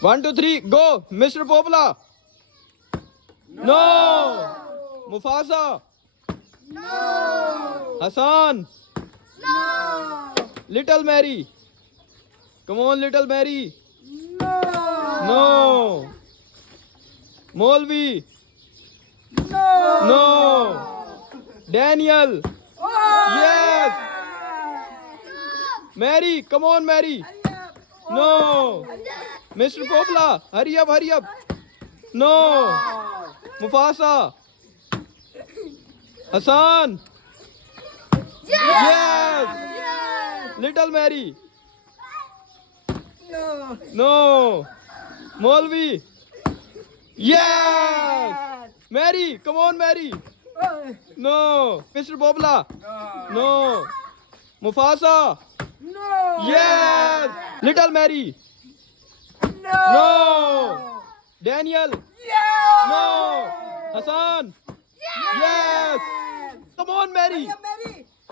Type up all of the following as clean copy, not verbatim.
1, 2, 3, go. Mr. Popla. No. Mufasa. No. Hassan. No. Little Mary. Come on, Little Mary. No. No. Molvi. No. No. Daniel. Yes. Mary, come on, Mary. No. Mr. Popla, hurry up, hurry up. No. Mufasa. Hassan. Yes. Little Mary. No. Molvi. Yes. Mary, come on, Mary. No. Mr. Popla. No. Mufasa. Yes. Little Mary. No. Daniel. No. Hassan. Yes. Come on, Mary.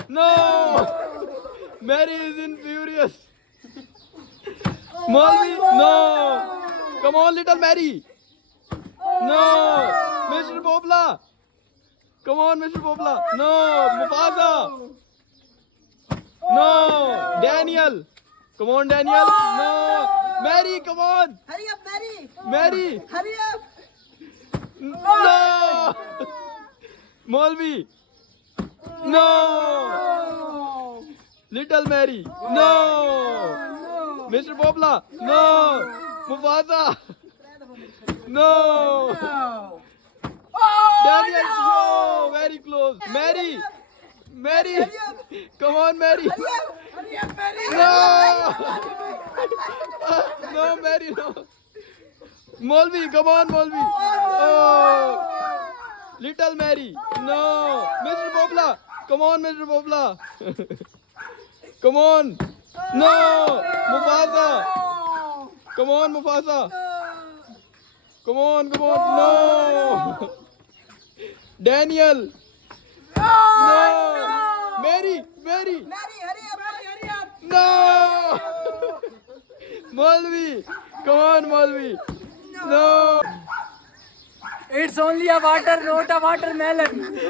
No. Mary is in furious. Molly. No. Come on, Little Mary. No. Mr. Popla. Come on, Mr. Popla. No. Mufasa. No. Daniel. Come on, Daniel. No. Mary, come on. Hurry up, Mary. Mary. Hurry up. No. Molvi. No. Little Mary. No. Mr. Popla. No. Mufasa. No. Daniel. No. Very close. Mary. Mary. Come on, Mary. Hurry up, Mary. No. No, Mary, no. Molvi, come on, Molvi. Oh. Little Mary. No. Mr. Popla. Come on, Mr. Popla. Come on. No. Mufasa. Come on, Mufasa. Come on, come on. No. Daniel. No. Mary. Mary. Mary, hurry up. No. Molvi. Come on, Molvi. No. It's only a water, not a watermelon.